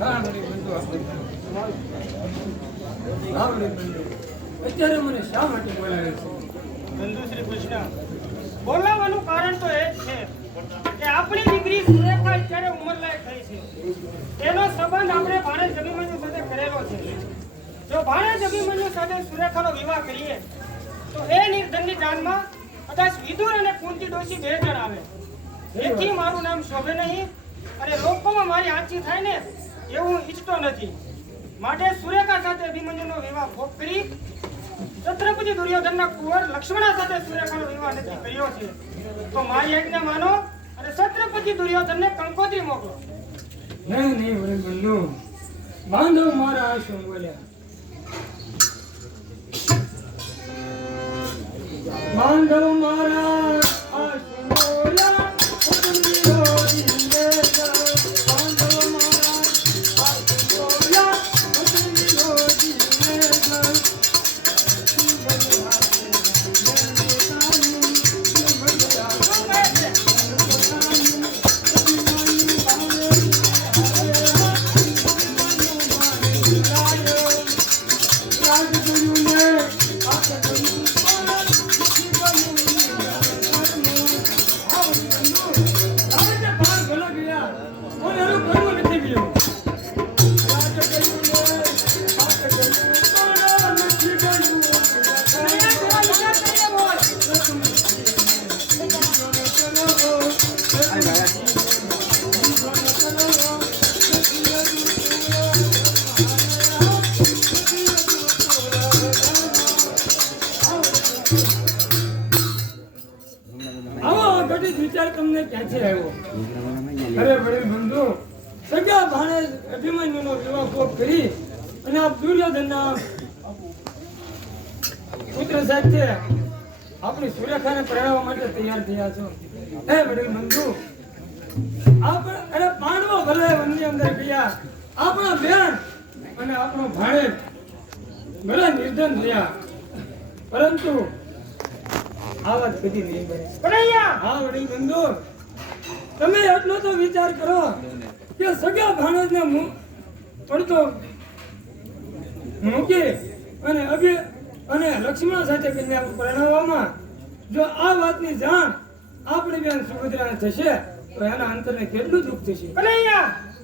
હા વડીલ બંધુ હા વડીલ બંધુ અત્યારે મને શા માટે બોલાવે છે? બંધુ શ્રી કૃષ્ણ, બોલાવવાનું કારણ તો એ જ છે કે આપણી દીકરી સુરેખા અત્યારે ઉંમરલાયક થઈ છે. તેનો સંબંધ આપણે ભાણેજ અભિમન્યુ સાથે કરેલો છે. જો ભાણેજ અભિમન્યુ સાથે સુરેખાનો વિવાહ કરીએ તો એ નિર્ધનની જાનમાં કદાચ વિદુર અને કુંતી ડોશી 2 જણ આવે. એથી મારું નામ શોભે નહીં અને લોકોમાં મારી આંચી થાય ને એવું ઈચ્છતો નથી. માટે સુરેખા સાથે અભિમન્યુનો વિવાહ ભોગ કરી છત્રપતિ દુર્યોધનના કુંવર લક્ષ્મણા સાથે સુરેખાનો વિવાહ નક્કી કર્યો છે. તો મારી આજ્ઞા માનો અને છત્રપતિ દુર્યોધનને કંકોત્રી મોકલો. નહીં નહીં વડીલ બંધુ, બાંધવ મારા આ શું બોલ્યા? બાંધવ મારા આ શું બોલ્યા? બાંધવ મારા આ શું બોલ્યા? વિચાર તમને ક્યાંથી આવ્યો? અરે વડીલ બંધુ, સગા ભાણેજ અભિમન્યુનો વિવાહ ભોગ કરી અને આપ દુર્યોધનના પુત્ર સાથે આપણી સુરેખાને પરણાવવા માટે તૈયાર થયા છો. હે વડીલ બંધુ, અરે પાંડવો ભલે વનની અંદર ગયા, આપણા બેન અને આપણો ભાણેજ ભલે નિર્ધન થયા, પરંતુ આ વાત કદી નહીં બને. હા વડીલ બંધુ, તમે એટલો તો વિચાર કરો કે સગા ભાણેજને પડતો મૂકી અને લક્ષ્મણ સાથે કન્યા પરણાવવામાં જો આ વાતની જાણ આપણી બેન સુભદ્રાને થશે તો એના અંતરને કેટલું દુઃખ થશે.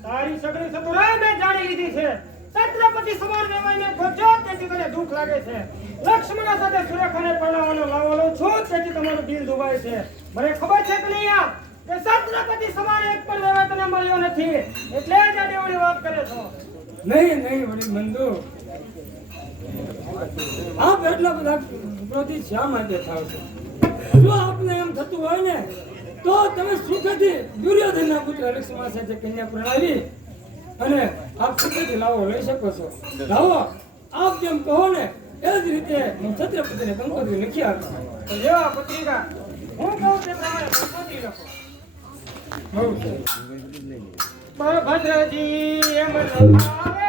તારી સગડી સતુરાય મેં જાણી લીધી છે. છત્રપતિ સમાન રહેવાને ગોજો તેથી મને દુઃખ લાગે છે. લક્ષ્મણ સાથે સુરેખાને પરણાવવાનો લાવો લઉં છું તેથી તમારું દિલ દુભાય છે. મને ખબર છે કનૈયા કે છત્રપતિ સમાન એક પણ રહેવા તને મળ્યો નથી, એટલે જ આ દેવડી વાત કરે છો. નહીં નહીં વડીલ બંધુ, આપ એટલા બધા ક્રોધિત શા માટે થાવ છો? જો આપને એમ થતું હોય ને તો તમે સુખથી દુર્યોધનના પુત્ર લક્ષ્મણ સાથે કન્યા પરણાવી અને આપ સુખથી લાવો લઈ શકો છો. લાવો આપ જેમ કહો ને એ જ રીતે હું છત્રપતિને કંકોત્રી લખી આપું. તો લેવા પત્રિકા, હું કહું તે પ્રમાણે કંકોત્રી લખો. બળભદ્રજી એમ લખાવે,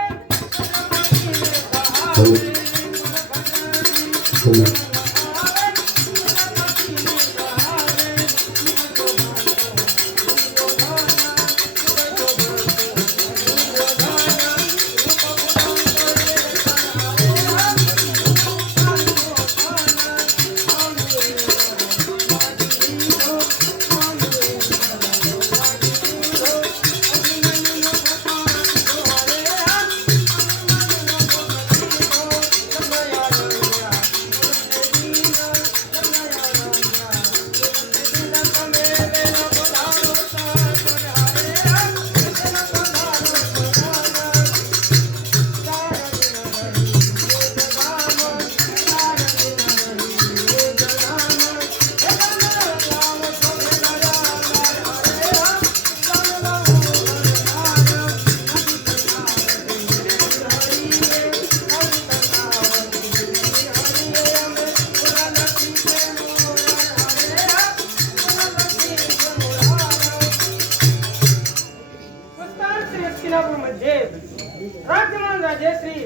રાજ્યશ્રી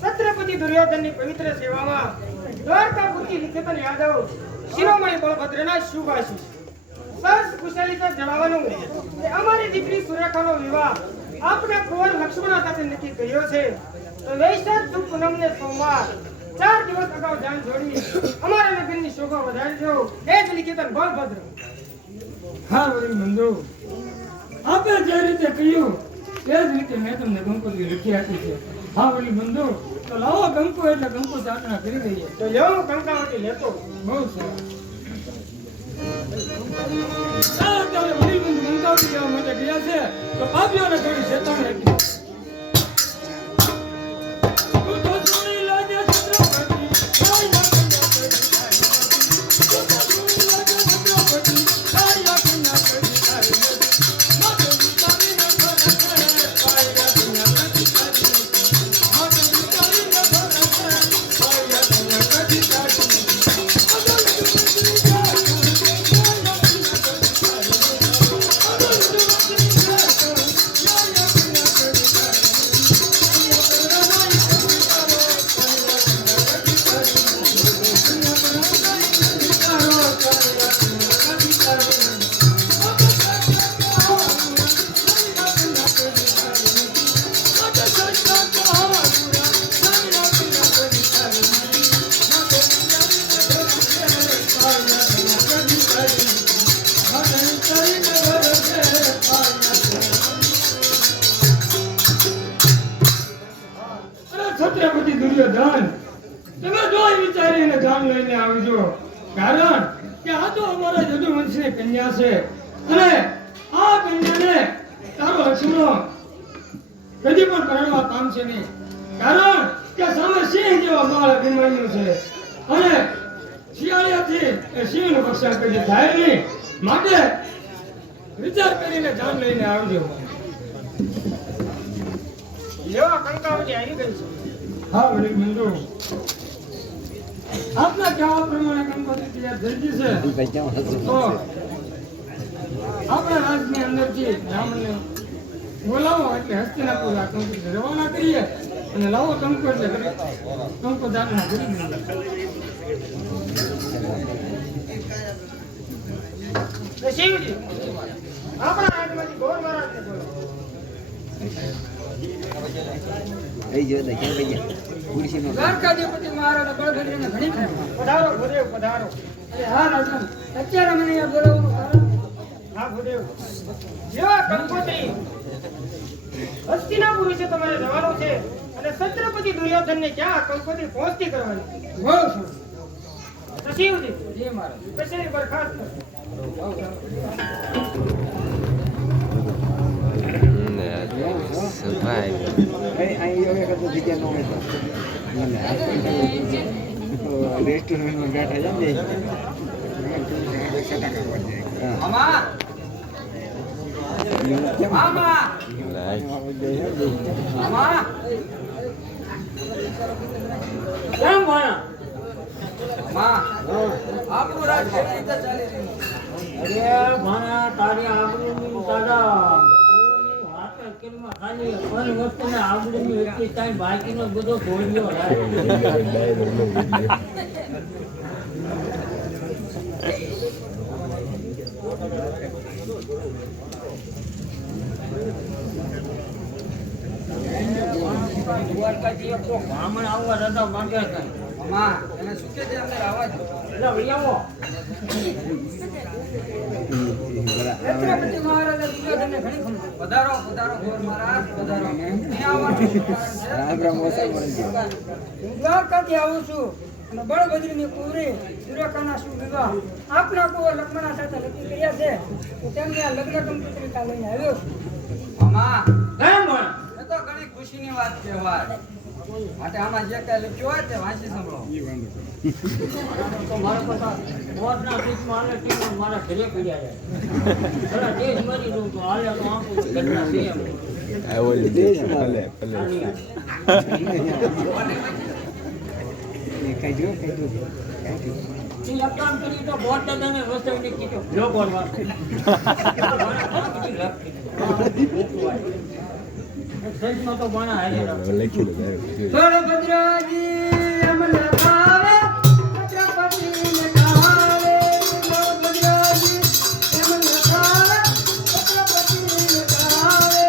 છત્રપતિ દુર્યોધનની પવિત્ર સેવામાં દ્વારકાપુરી નિકેતન યાદવ શિરોમણી બળભદ્રના શુભાશીષ. સર કુશલિતા જણાવવાનું કે અમારી દીકરી સુરેખાનો વિવાહ આપણે કુંવર લક્ષ્મણ સાથે નક્કી કર્યો છે તો વૈશાખ સુદ પૂનમને સોમવાર 4 દિવસ અગાઉ જાન જોડી અમારા લગ્નની શોભા વધારજો એ જ નિકેતન બળભદ્ર. હા વડીલ બંધુ, આપે જે રીતે કહ્યું તે જ રીતે મેં તમને કંકોત્રી લખી આપી છે. હા વડીલ બંધુ, તો લાવો કંકુ એટલે કંકુ ચાટણા કરી દઈએ. તો લ્યો હું કંકાવટી લેતો. બહુ સરસ. અત્યારે વડીલ બંધુ કંકાવટી લેવા માટે ગયા છે તો પાપીઓને થોડી ચેતવણી આપી. તું તો સુણી લાગે છત્રપતિ, કાયા કન્યા પડી તારી નથી. તું તો સુણી લાગે છત્રપતિ, કાયા કન્યા પડી તારી નથી. માથે ઉતારી ન ભરતે, કાયા કન્યા પડી તારી નથી. માથે ઉતારી ન ભરતે, કાયા કન્યા પડી તારી નથી. અગલ તું છત્રપતિ દુર્યોધન, તમે જોઈ વિચારીને જાન લઈને આવજો. કારણ કે આ તો અમારા યદુવંશની કન્યા છે અને આ કન્યાને તારો લક્ષ્મણ કદી પણ પરણવા પામશે નહીં. કારણ કે સામે સિંહ જેવા બાળ અભિમાન્યુ છે અને શિયાળિયાથી એ સિંહનું રક્ષણ કદી થાય નહીં. માટે વિચાર કરીને જાન લઈને આવજો. લ્યો આ કંકાવટી આવી ગઈ છે. હા વડીલ બંધુ, આપના કહેવા પ્રમાણે કંકોત્રી તૈયાર થઈ ગઈ છે તો આપણા રાજની અંદરથી બ્રાહ્મણને બોલાવો એટલે હસ્તિનાપુર આ કંકોત્રી રવાના કરીએ અને લાવો કંકો એટલે કંકો દાખલા કરી દઈએ. તો શિવજી આપણા રાજમાંથી ગોર મહારાજને બોલો. દ્વારકાધિપતિ મહારાજ બળભદ્રને ઘણી ખબર. પધારો ભૂદેવ પધારો. અરે હા રાજન, અત્યારે મને અહીંયા બોલાવવાનું કારણ? હા ભૂદેવ, લ્યો આ કંકોત્રી. હસ્તિનાપુર વિશે તમારે જવાનું છે અને છત્રપતિ દુર્યોધનને ક્યાં કંકોત્રી પહોંચતી કરવાની. બહુ સરસ. તો શિવજી જી મહારાજ. કચેરી બરખાસ્ત કરો. રેસ્ટોરન્ટમાં બેઠા છે ને મામા મામા મામા કેમ ભણા માં આપણું રાજ કેવી રીતે ચાલી રહ્યું? અરે ભણા તારી આબરૂની તારા ખાલી પણ વસ્તુને આબરૂની એટલી કાંઈ બાકીનો બધો છોડ્યો બ્રાહ્મણ આવવા રજા માંગે છે. એને શું કે અંદર આવવા દો એટલે વળી આવો. છત્રપતિ મહારાજે દુર્યોધનને ઘણી ખબર. પધારો પધારો ગોર મહારાજ પધારો. અહીં આવવાનું દ્વારકાથી આવું છું અને બળભદ્રની કુંવરી સુરેખાના શુભ વિવાહ આપના કુંવર લક્ષ્મણા સાથે નક્કી કર્યા છે તો તેમને આ લગ્ન કંકોત્રી લઈને આવ્યો છું. એ તો ઘણી ખુશીની વાત કહેવાય. માટે આમાં જે કઈ લખ્યું હોય તે વાંચી સંભળો. તો મારા પાસે મોતના દુઃખમાં આલે ટીમ મારા ઘરે પડ્યા છે. ભલા દેશ મરી દઉં તો આલે તો આંખો ઘરના છે એમ. આ ઓલી દેશમાં ભલે ભલે ઈ એક કામ કરી તો બોટ દાદાને વસવને કીધો લો બોલ વાત. સંતમાં તો બાણા હાલે લખી લો બળભદ્રજી અમને ભાવે છત્રપતિને ભાવે. બળભદ્રજી અમને ભાવે છત્રપતિને ભાવે.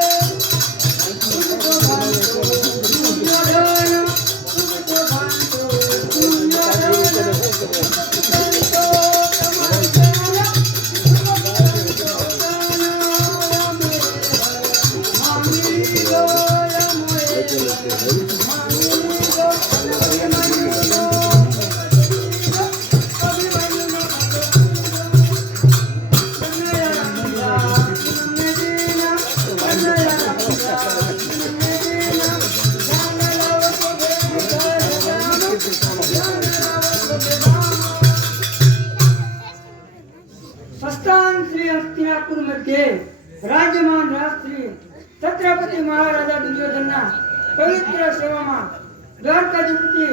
શ્રી છત્રપતિ મહારાજા દુર્યોધનના પવિત્ર સેવામાં દ્વારકાધીપતિ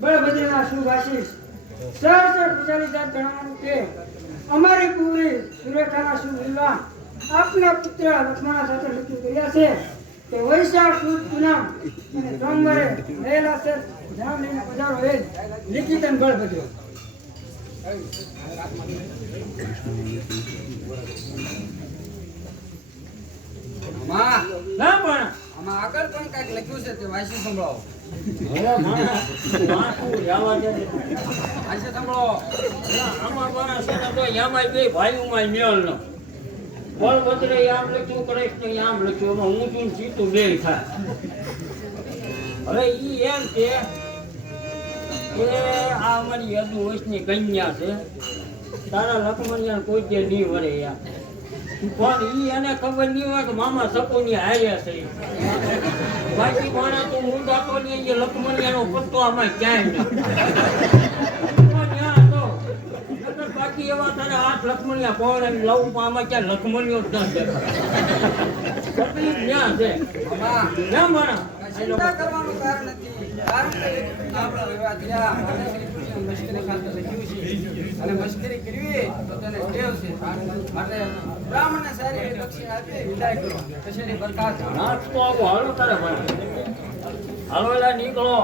બળભદ્રના શુભ આશીષ સહસ્ર પૂજારી જાત જણાવવાનું કે અમારી પુત્રી સુરેખાના શુભ વિવાહ આપના પુત્ર લક્ષ્મણ સાથે નક્કી કર્યા છે કે વૈશાખ સુદ પૂનમ અને સોમવારે રહેલા છે જામ લઈને પધારો એ લિખિતન બળભદ્ર. માં ના પણ આમાં આગળ પણ કાંઈક લખ્યું છે તે વાંચી સંભળાવો. હવે માણસ રહેવા દે. વાંચી સંભળાવો. આમાં માણસ છે ને તો એમાંય બે ભાઈઓમાં મેળ ન બળભદ્રે આમ લખ્યું, કૃષ્ણ આમ લખ્યું, એમાં ઊંચું ને સીધું બે થાય. હવે ઈ એમ છે કે આ અમારી યદુ વંશની કન્યા છે, તારા લક્ષ્મણિયા કોઈ જે નહીં વળે યાર. પણ ઈ એને ખબર નહીં હોય કે મામા સપોની હાર્યા છે. બાકી માણા તો મુંડાતો નહીં, એ લક્ષ્મણિયાનો પત્તો આમાં ક્યાંય નહીં. બાકી એવા તારે 8 લક્ષ્મણિયા પહોળાની લઉં પણ આમાં ક્યાં લક્ષ્મણિયો જ ન દેખાય. તકલીફ ન્યા છે. માં ના માણા ચિંતા કરવાનું કારણ નથી. કારણ કે આપણા વિવાહ થયા અને શ્રી કૃષ્ણ મસ્કરી ખાતે લખ્યું છે અને મસ્કરી કરવી તો તેને ટેવ છે. માટે બ્રાહ્મણને સારી એવી દક્ષિણા આપી વિદાય કરો. કશેની બરખાસ્ત નાચ તો આવો હાલો તારે ભાઈ. હાલો એલા નીકળો.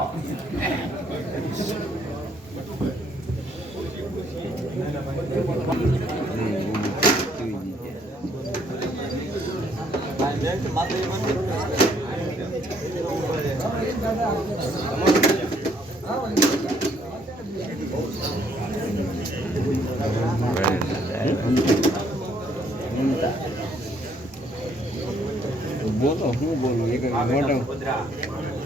બોલો હું બોલું એક મોટો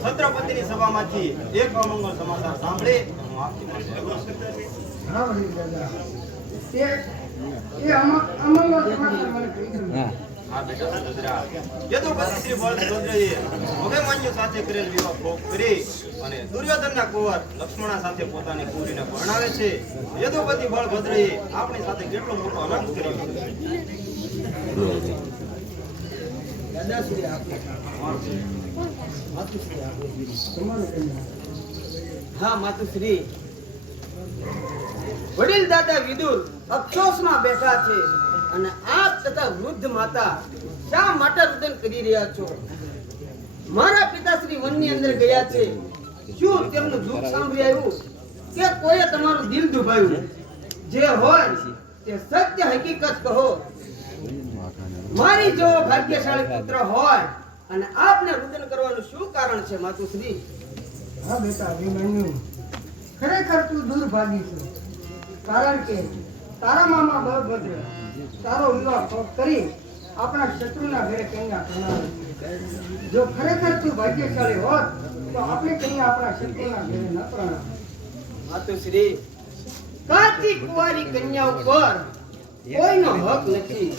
છત્રપતિની સભામાંથી એક અમંગળ સમાચાર સાંભળી હું આપની પાસે આવ્યો છું. હા વડીલ દાદા. એ અમંગળ સમાચાર મને કહી દો. હા હા બેટા સદરા યદુપતિ શ્રી બળભદ્રએ અભિમન્યુ સાથે કરેલ વિવાહ ભોગ કરી અને દુર્યોધનના કુંવર લક્ષ્મણા સાથે પોતાની પુત્રીને પરણાવે છે. યદુપતિ બળભદ્રએ આપણી સાથે કેટલો મોટો અનર્થ કર્યો છે. હા માતુશ્રી. વડીલ દાદા વિદુર અફસોસમાં બેઠા છે અને આપ તથા વૃદ્ધ માતા શા માટે રુદન કરી રહ્યા છો? મારા પિતાશ્રી વનની અંદર ગયા છે. શું તેમનું દુઃખ સાંભળી આવ્યું કે કોઈએ તમારું દિલ દુભાવ્યું? જે હોય તે સત્ય હકીકત કહો. મારી જો ભાગ્યશાળી પુત્ર હોય અને આપને રુદન કરવાનું શું કારણ છે માતુશ્રી? હા બેટા અભિમન્યુ, ખરેખર તું દુર્ભાગી છે. કારણ કે તારા મામા બળભદ્ર તારો વિવાહ કરી આપણા શત્રુના ઘરે કન્યા પરણાવે છે. જો ખરેખર તું ભાગ્યશાળી હોત તો આપણે કન્યા આપણા શત્રુના ઘરે ન પરણાવે. માતુશ્રી, કાચી કુંવારી કન્યા ઉપર કોઈનો હક નથી.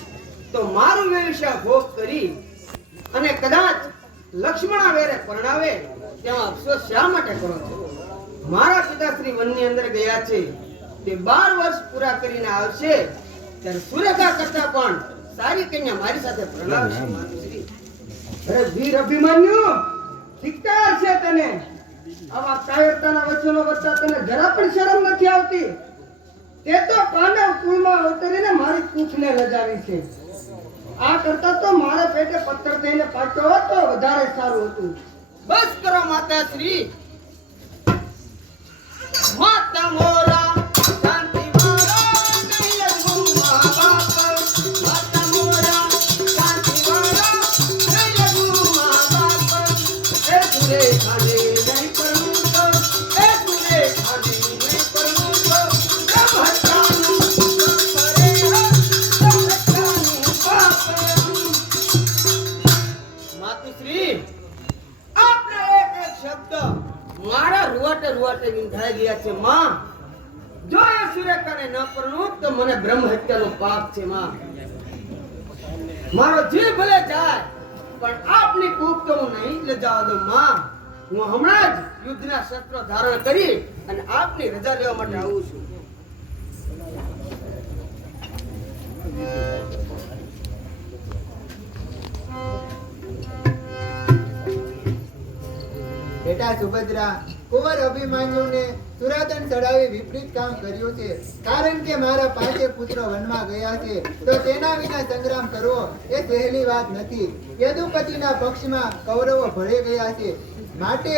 તો મારું વેશ્યા ભોગ કરી અને કદાચ લક્ષ્મણા વેરે પરણાવે તેમાં અફસોસ શા માટે કરો છો? મારા પિતાશ્રી વનની અંદર ગયા છે. તે 12 વર્ષ પૂરા કરીને આવશે ત્યારે સુરેખા કરતા પણ સારી કન્યા મારી સાથે પરણાવશે. માતુશ્રી, અરે વીર અભિમન્યુ, ધિક્કાર છે તને. આવા કાયરતાના વચનો વચ્ચે તને જરા પણ શરમ નથી આવતી. તે તો પાંડવ કુળમાં અવતરીને મારી કૂખને લજાવી છે. આ કરતા તો મારા પેટે પથ્થર થઈને પાછો હોત તો વધારે સારું હતું. બસ કરો માતાશ્રી. માતા મોરા શાંતિ વાળા નહીં લગું મા બાપ. માતા મોરા શાંતિ વાળા નહીં લગું મા બાપ. એ સુરે ખાને નહીં કરું તો, એ સુરે ખાને નહીં કરું તો, બ્રહ્મહત્યાનું પાપ કરે, બ્રહ્મહત્યાનું પાપ. માતુશ્રી, આપના એક એક શબ્દ મારા રૂવાટે રૂવાટે વિંધાઈ ગયા છે. માં, જો એ સુરેખાને ન પરણું તો મને બ્રહ્મ હત્યાનું પાપ છે. માં, મારો જીવ ભલે જાય પણ આપની કૂપ તો હું નહીં જ જવા દઉં. માં, હું હમણાં જ યુદ્ધના શસ્ત્રો ધારણ કરી અને આપની રજા લેવા માટે આવું છું. બેટા સુભદ્રા, કુંવર અભિમન્યુને સુરાધન ચડાવી વિપરીત કામ કર્યું છે. કારણ કે મારા 5 પુત્રો વનમાં ગયા છે, તો તેના વિના સંગ્રામ કરવો એ સહેલી વાત નથી. યદુપતિના પક્ષમાં કૌરવો ભળી ગયા છે, માટે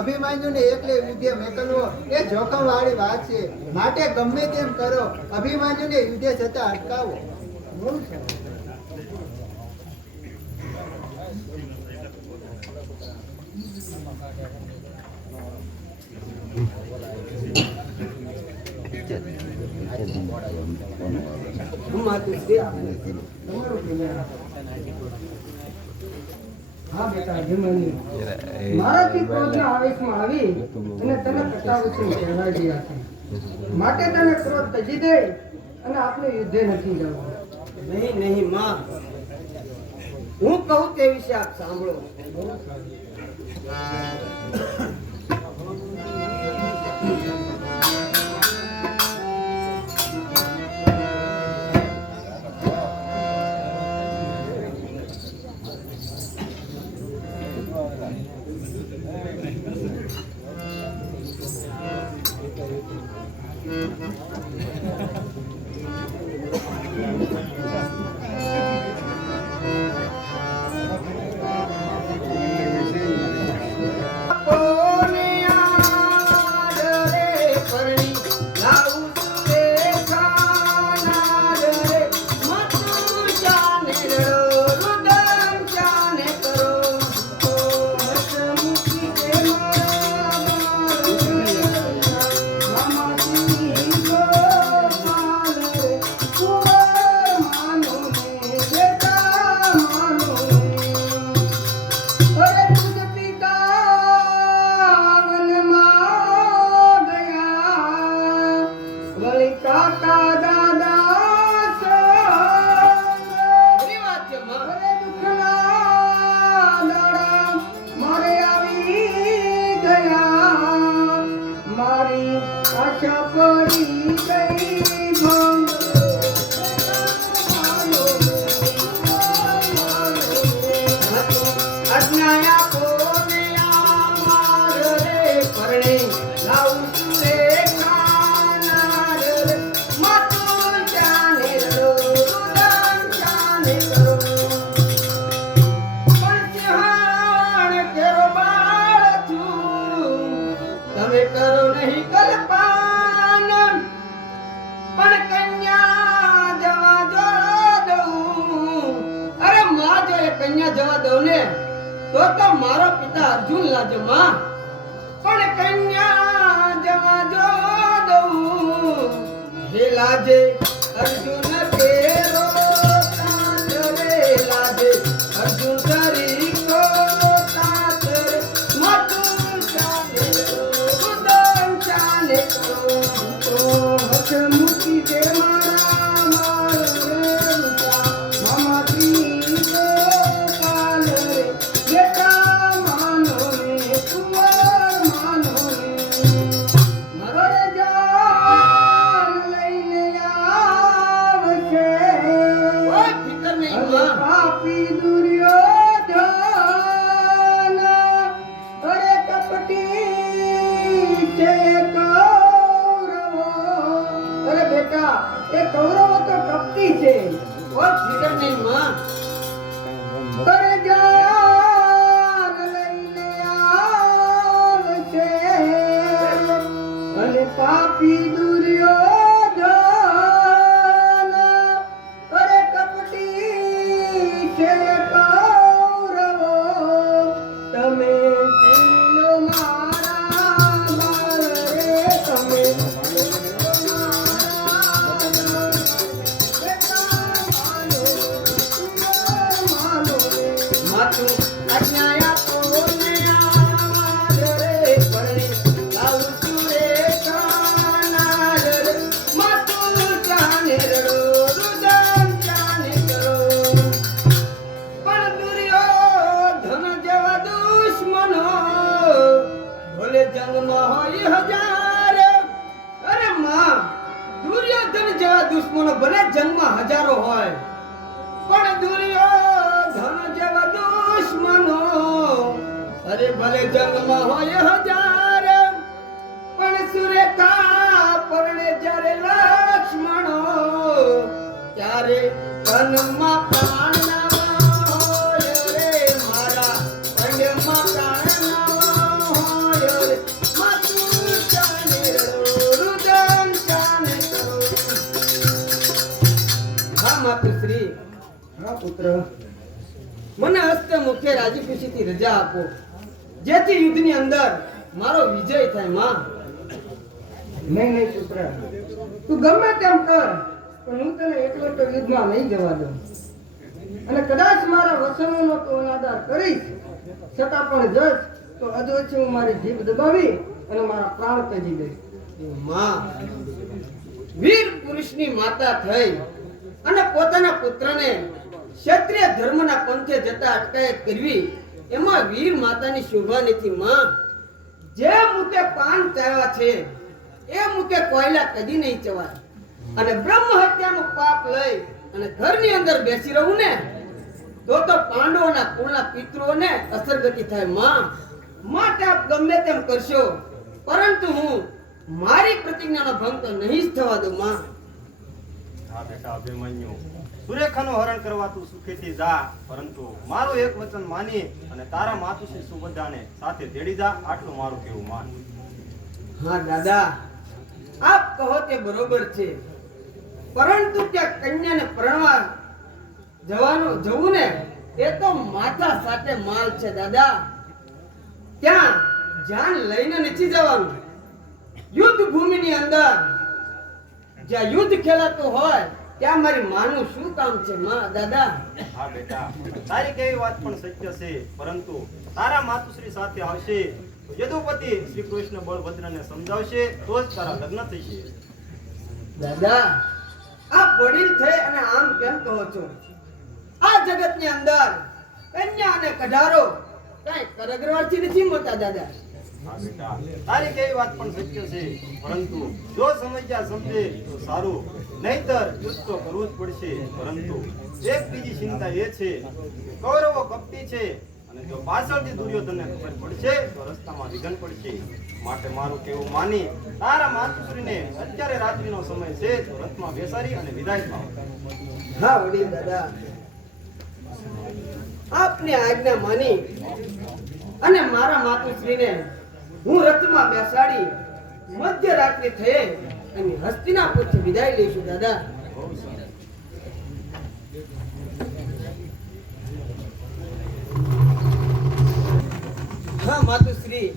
અભિમન્યુને એકલે યુદ્ધે મોકલવો એ જોખમ વાળી વાત છે. માટે ગમે તેમ કરો, અભિમન્યુને યુદ્ધે જતા અટકાવો. હા બેટા અભિમન્યુ, મારાથી ક્રોધના આવેશમાં આવી અને તને કટાવતી કહેવાય ગયા છે. માટે તને ક્રોધ તજી દે અને આપણે યુદ્ધે નથી જવું. નહીં નહીં માં, હું કહું તે વિશે આપ સાંભળો. કન્યા જવા દઉં ને તો મારો પિતા અર્જુન લાજો માં, પણ કન્યા જવા દઉં હે લાજે અર્જુન તેરો સાથ રે, લાજે અર્જુન તારી કો સાથ રે, માતું ચાલે ઉદન ચાલે કરો તો હથ મૂકી દે મારા મારો રે મામા એ કૌરવો તો કપટી છે. કોઈ ફિકર નહીં માં. કરે જાન લઈને આવશે અને પાપી દુર્યોધન અરે કપટી છે કૌરવો, તમે જીલો મારા મારે તમે દુશ્મનો ભલે જન્મમાં હજારો હોય, પણ દુર્યોધન જેવા દુશ્મનો જન્મ હોય હજાર પણ સુરેખા પરણે જ્યારે લક્ષ્મણો ત્યારે તનમાં પ્રાણ ના હોય રે મારા પંડમાં પ્રાણ ના હોય રે માતું જાને રુદન જાને કરો. હા માતુશ્રી, હા પુત્ર, મને હસ્તે મુખે રાજી ખુશીથી રજા આપો, જેથી યુદ્ધની અંદર મારો વિજય થાય. માં, નહીં નહીં પુત્ર, તું ગમે તેમ કર, પણ હું તને એકલો તો યુદ્ધમાં નહીં જવા દઉં. અને કદાચ મારા વચનોનો તો અનાદર કરીશ, છતાં પણ જશ તો અધવચ્ચે હું મારી જીભ દબાવી અને મારા પ્રાણ ત્યજી દઈશ. માં, વીર પુરુષની માતા થઈ અને પોતાના પુત્રને ક્ષત્રિય ધર્મના પંથે જતા અટકાયત કરવી, એમાં વીર માતાની શોભા નથી. માં, જે મુકે પાન ચાવ્યા છે એ મુકે કોયલા કદી નહીં ચવાય. અને બ્રહ્મ હત્યાનું પાપ લઈ અને ઘરની અંદર બેસી રહું ને તો પાંડવોના કુળના પિતૃઓને અસરગતિ થાય. માં, માટે આપ ગમે તેમ કરશો, પરંતુ હું મારી પ્રતિજ્ઞાનો ભંગ તો નહીં જ થવા દઉં. માં, હા બેટા અભિમન્યુ, સુરેખાનું હરણ કરવા તું સુખેથી જા, પરંતુ મારું એક વચન માની અને તારા માતુશ્રી સુભદ્રાને સાથે તેડી જા, આટલું મારું કહેવું માન. હા દાદા, આપ કહો તે બરોબર છે, પરંતુ ત્યાં કન્યાને પરણવા જવું ને એ તો માથા સાથે માલ છે. દાદા, ત્યાં જાન લઈને નથી જવાનું. યુદ્ધ ભૂમિની અંદર જ્યાં યુદ્ધ ખેલાતું હોય ત્યાં મારી માનું શું કામ છે? માં, દાદા, હા બેટા, તારી કેવી વાત પણ સત્ય છે, પરંતુ તારા માતુશ્રી સાથે આવશે તો યદુપતિ શ્રી કૃષ્ણ બળભદ્રને સમજાવશે તો જ તારા લગ્ન થશે. દાદા, આપ વડીલ થઈ અને આમ કેમ કહો છો? આ જગતની અંદર કન્યા અને કઢારો કઈ કરગરવાથી નથી મળતા. દાદા, હા બેટા, તારી કેવી વાત પણ સત્ય છે, પરંતુ જો સમજ્યા સમજે તો સારું, નહીતર યુદ્ધ તો કરવું જ પડશે. પરંતુ એક બીજી ચિંતા એ છે કે કૌરવો કપટી છે અને જો પાછળથી દુર્યોધનને ખબર પડશે તો રસ્તામાં વિઘ્ન પડશે. માટે મારું કહેવું માની તારા માતુશ્રીને અત્યારે રાત્રિનો સમય છે તો રથમાં બેસાડી અને વિદાય થાવ. હા વડીલ દાદા, આપની આજ્ઞા માની અને મારા માતુશ્રીને હું રથમાં બેસાડી મધ્યરાત્રિ થયે અને હસ્તિનાપુરથી વિદાય લઈશું. દાદા, હા માતુશ્રી,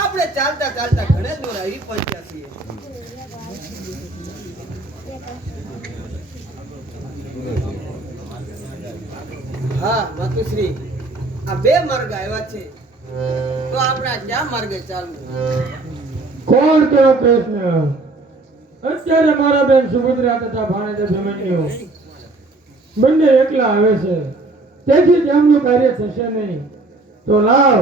આપણે ચાલતા ચાલતા ઘણે દૂર આવી પહોંચ્યા છીએ. હા માતુશ્રી, આ બે માર્ગ આવ્યા છે, તો આપણે આ ક્યાં માર્ગે ચાલવું? કોણ કેવો પ્રશ્ન? અત્યારે મારા બેન સુભદ્રા તથા ભાણેજ અભિમન્યુ બંને એકલા આવે છે, તેથી તેમનું કાર્ય થશે નહીં. તો લાવ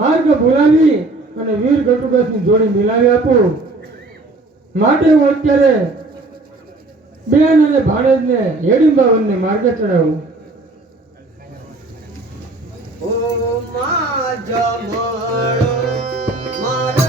માર્ગ ભૂલાવી અને વીર ઘટુકસની જોડી મિલાવી આપું. માટે હું અત્યારે બેન અને ભાણેજને હેડીંબાવનને માર્ગે ચડાવું. ઓ મા જમણો મારા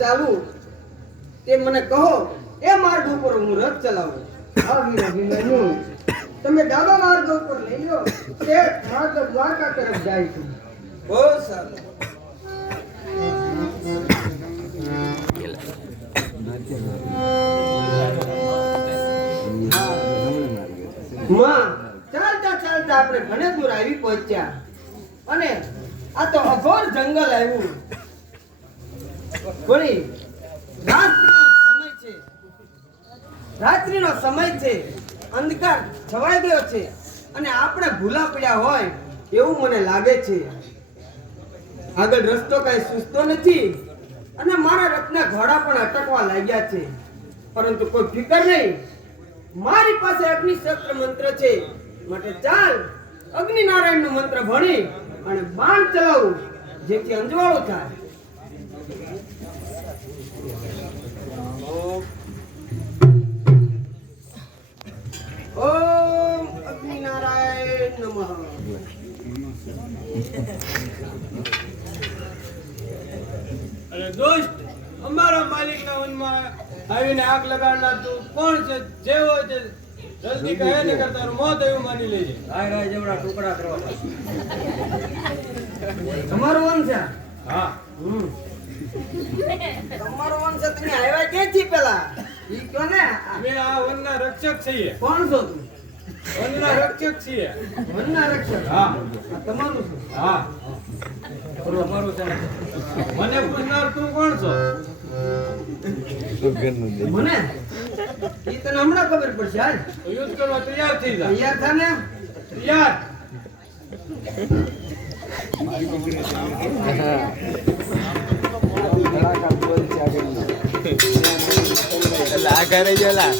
ચાલવું તે મને કહો, એ માર્ગ ઉપર હું રથ ચલાવું. હા વીર અભિમન્યુ, તમે ડાબા માર્ગ ઉપર લઈ લો, તે માર્ગ દ્વારકા તરફ જાય છે. બહુ સારું. માં ચાલતા ચાલતા આપણે ઘણે દૂર આવી પહોંચ્યા અને આ તો અઘોર જંગલ આવ્યું. વળી રાત્રિનો સમય છે, અંધકાર છવાઈ ગયો છે અને આપણે ભૂલા પડ્યા હોય એવું મને લાગે છે. આગળ રસ્તો કઈ સૂઝતો નથી અને મારા રથના ઘોડા પણ અટકવા લાગ્યા છે, પરંતુ કોઈ ફિકર નહીં. મારી પાસે અગ્નિ શસ્ત્ર મંત્ર છે, માટે ચાલ અગ્નિ નારાયણનો મંત્ર ભણી અને બાણ ચલાવું, જેથી અંજવાળો થાય. ઓમ અગ્નિ નારાયણ નમઃ. અરે દોસ્ત, અમારા માલિકના વનમાં આવીને આગ લગાડનાર તું કોણ છે? જે હોય તે જલ્દી કહે ને કે તારું મોત એવું માની લેજે. રાય જેવડા ટુકડા કરવા તમારો વન છે? હા, તમારો વન છે. તમે આવ્યા ક્યાંથી પેલા ઈ કયો ને? અમે આ વનના રક્ષક છીએ. કોણ છો તું? વનના રક્ષક છીએ. વનના રક્ષક? હા. આ તમારું છે? હા. તમારું છે? મને પૂછનાર તું કોણ છો? મને ઈ તને હમણાં ખબર પડશે. હાલ તો યુદ્ધ કરવા તૈયાર થઈ જા. તૈયાર થા ને. તૈયાર. આ કરે જેલા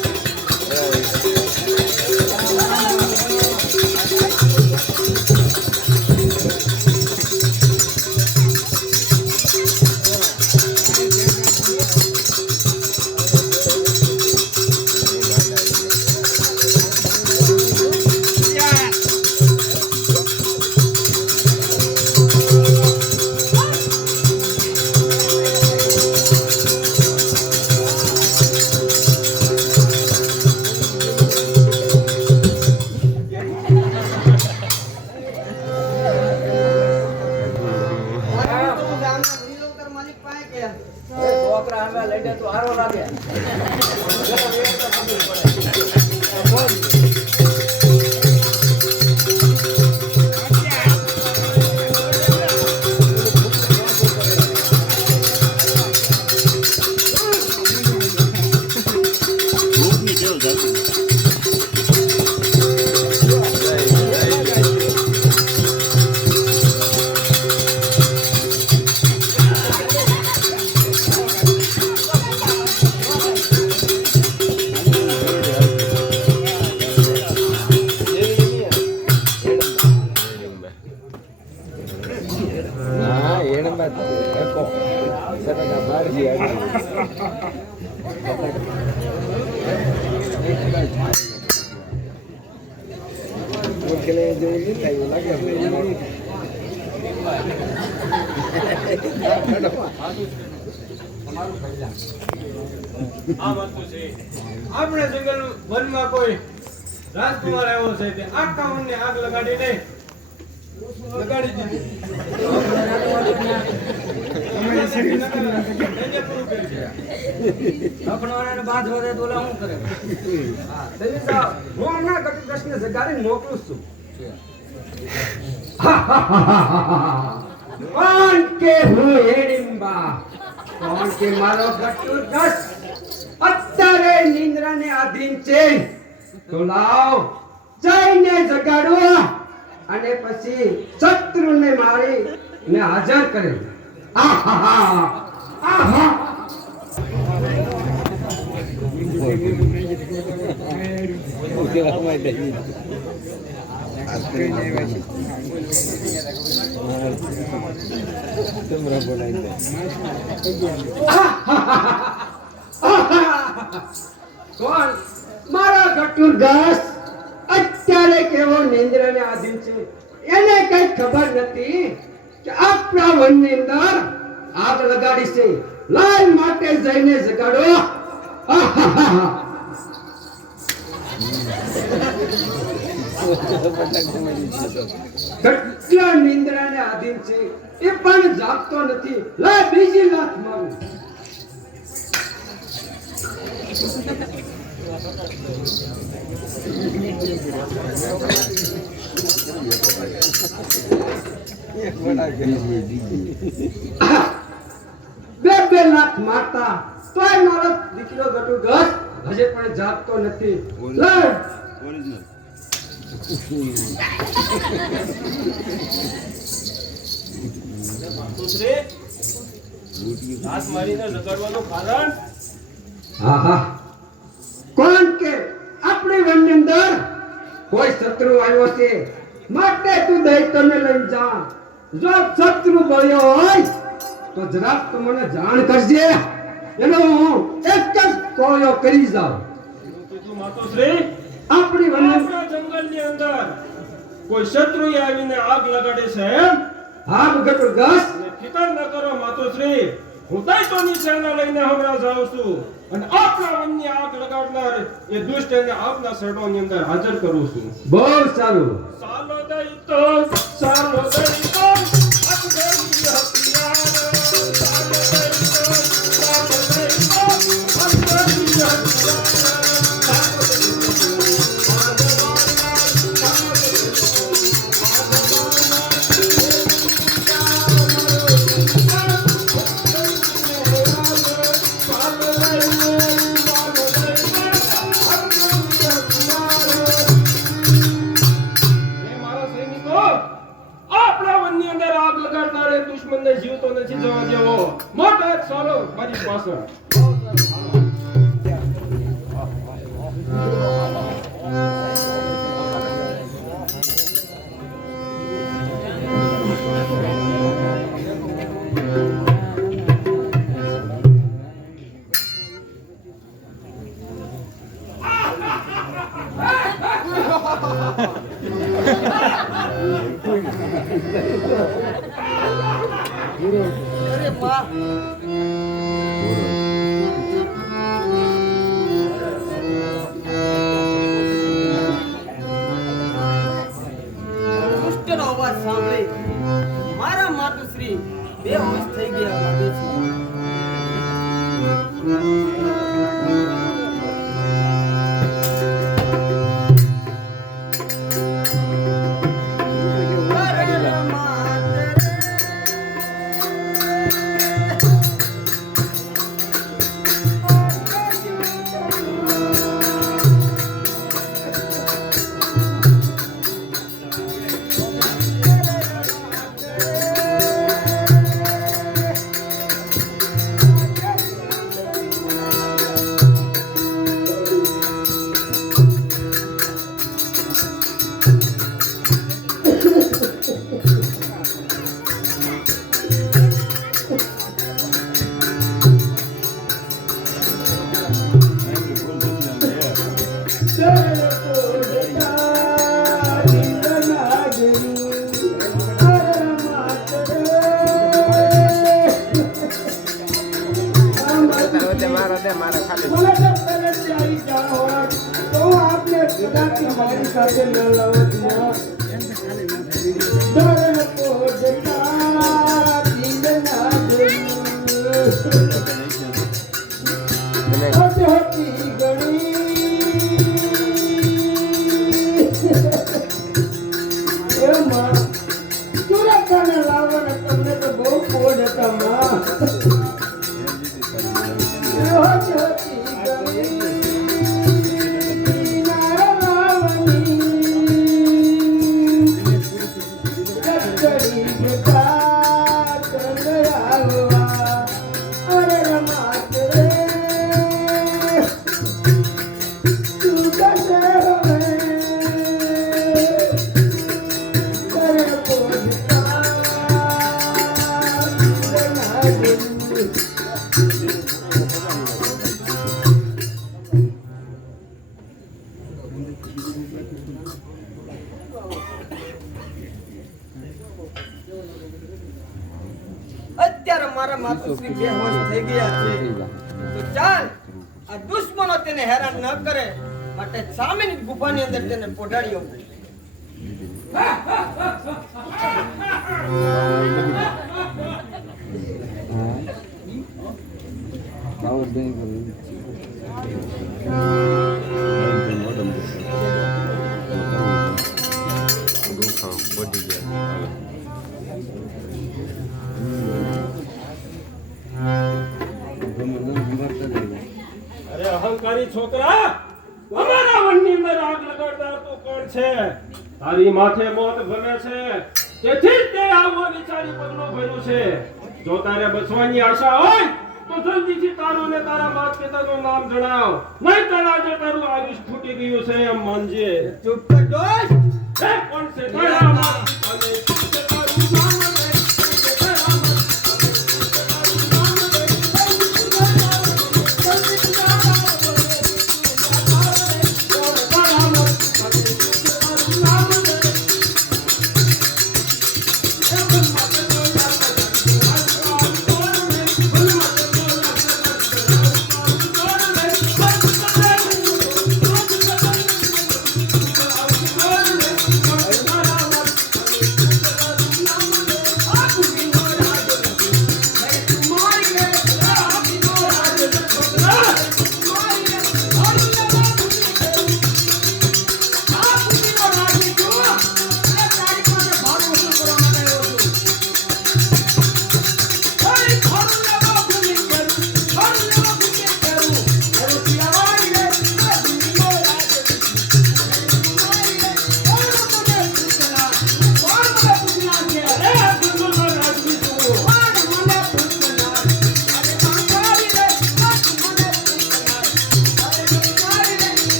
આપણે જંગલ વનમાં કોઈ રાજકુમાર આવ્યો છે, તે આખા વનને આગ લગાડી દીધી. હું હમણાં કટુકૃષ્ણ જગાડીને મોકલું છું. કોણ કે હું હેડિંબા? કોણ કે મારો કટુકૃષ્ણ અત્યારે નિંદ્રાને આધીન છે? તો લાવ જઈને જગાડો અને પછી શત્રુને મારી ને હાજર કરે. આહા આહા કોણ? મારા ગટુર ઘાસ અત્યારે કેવો નિંદ્રાને આધીન છે? એને કઈ ખબર નથી કે આપણા વનની અંદર આગ લગાડી છે. લાઈન માટે જઈને જગાડો. કેટલા નિંદ્રાને આધીન છે એ પણ જાગતો નથી. લા બીજી લાત મારું. બે લાખ મારતા તોય મારો દીકરો ગટુ ઘસ હજે પણ જાગતો નથી. લડ હાથ મારીને લગાડવાનું કારણ હા હા કોણ કે આપણી વનની અંદર કોઈ શત્રુ આવ્યો છે માટે તું દૈત્યને લઈને જા. જો શત્રુ બળ્યો હોય તો જરાક તું મને જાણ કરજે, એનો હું એક જ કોયો કરી જાઉં. કીધું માતુશ્રી, આપણી વનની આપણા જંગલની અંદર કોઈ શત્રુએ આવીને આગ લગાડે છે એમ? હા ગટુ ઘસ અને ફિકર ન કરો માતુશ્રી, હું દૈત્યોની સેના લઈને હમણાં જાઉં છું અને આપણા વનની આગ લગાડનાર એ દુષ્ટને આપના શરણોની અંદર હાજર કરું છું. બહુ સારું. સાલો દૈતો, સાલો દૈતો, અખડેલી હથિયાર. સાલો દૈતો, સાલો દૈતો, અખડેલી હથિયાર. સાલો દુશ્મનને જીવતો નથી જવા દેવો. મોટો એક સાલો મારી પાછળ. અરે માં દુષ્ટનો અવાજ સાંભળી મારા માતુશ્રી બેહોશ થઈ ગયા લાગે છે. મારા ખાલી મને તો તરત આવી જાણ હોય તો આપને કદાચ મારી સાથે ન લાવો ધરણ પોડતા દિલના દિલ હોતી ગણી એમાં સુરતને લાવવાને તમને તો બહુ પોડ હતા માં. અત્યારે મારા માતુશ્રી બેહોશ થઈ ગયા છે. તો ચાલ આ દુશ્મનો તેને હેરાન ન કરે માટે સામેની ગુફાની અંદર તેને પોઢાડી આવું. અહંકારી છોકરા, અમારા વનની અંદર આગ લગાડનાર તું કોણ છે? તારી માથે મોત ભમે છે, તેથી જ તે આવો વિચારી પગલું ભર્યું છે. જો તારે બચવાની આશા હોય તો જલ્દીથી તારું ને તારા માતા પિતાનું નામ જણાવ, નહીં તો આજે તારું આયુષ ફૂટી ગયું છે એમ માનજે. ચૂપ કર દોસ્ત. એ કોણ છે તારા માતા પિતાને? શું છે તારું નામ?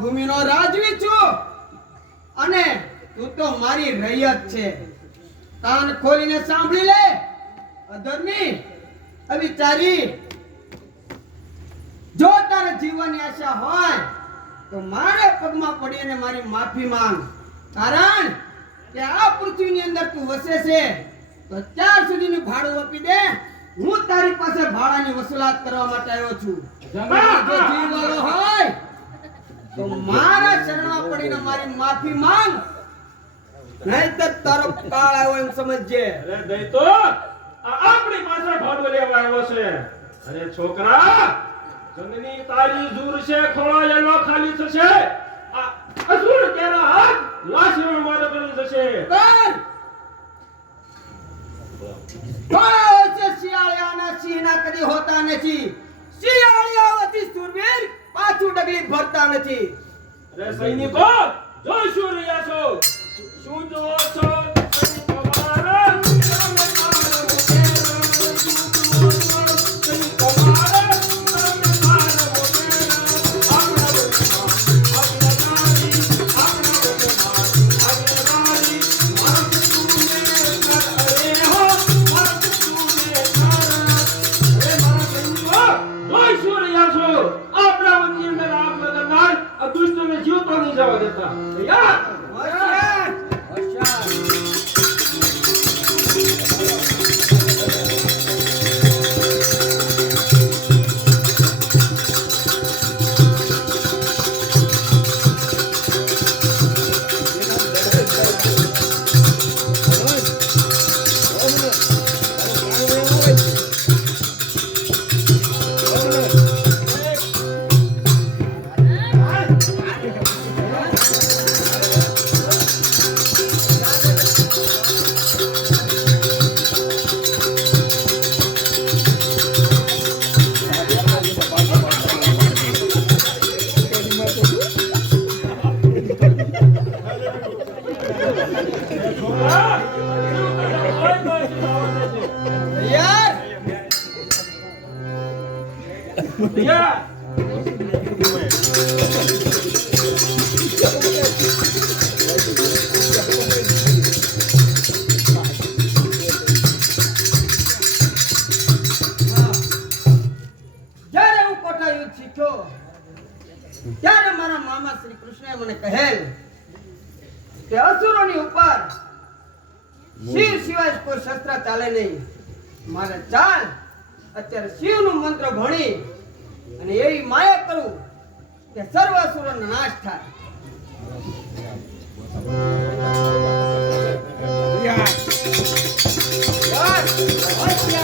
ભૂમિનો રાજવી છું અને તું તો મારી રૈયત છે. કાન ખોલીને સાંભળી લે. અધર્મી, અવિચારી, જો તારે જીવવાની આશા હોય તો મારે પગમાં પડી અને મારી માફી માંગ. કારણ કે આ પૃથ્વીની અંદર તું વસે છે તો ત્યાર સુધીનું ભાડું આપી દે. હું તારી પાસે ભાડાની વસૂલાત કરવા માટે આવ્યો છું. જો જીવવાનો હોય તો મારા ચરણમાં પડીને મારી માફી માંગ, નહીંતર તારો કાળ આવ્યો એમ સમજજે. અરે દૈતો, આ આપણી પાસે ભાડું લેવા આવ્યો છે. અરે છોકરા, જંગની તારી જૂર છે, ખોળાયેલો ખાલી થશે. આ અસુર કેરા હાથ લાશીનો મારે બની જશે. શિયાળિયાના સિંહના કદી હોતા નથી. શિયાળિયાઓથી સુરવીર પાછું ડગલી ભરતા નથી. અરે સૈનિકો, જો શું રહ્યા છો? શું જોવો છો? સૈનિકો મારા સામે મારા મોટેરા, શું જોવો છો? સૈનિકો મારા સામે મારા મોટેરા. આપણા વનમાં અગ્રગાડી, આપણા વનમાં અગ્રગાડી. માર્ગ તુને કર, અરે હો માર્ગ તુને કર. અરે મારા સૈનિકો, જો શું રહ્યા છો? આપણા વનની અંદર આગ લગાડનાર આ દુષ્ટને જીવતો નહીં જવા દેતા. યાર હોશિયાર, હોશિયાર. જ્યારે હું કોઠા યુદ્ધ શીખ્યો ત્યારે મારા મામા શ્રી કૃષ્ણએ મને કહેલ કે અસુરોની ઉપર શિવ સિવાય કોઈ શસ્ત્ર ચાલે નહીં. મારે ચાલ અત્યારે શિવનું મંત્ર ભણી અને એવી માયા કરું કે સર્વ અસુરોનો નાશ થાય. યાર, હોશિયાર.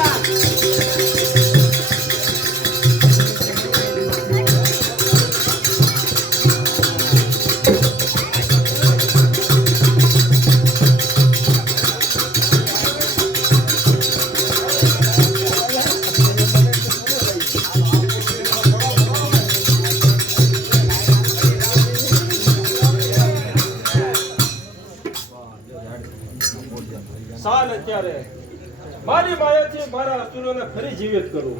ચાલ અત્યારે મારી માયાથી મારા અસુરોને ફરી જીવિત કરું.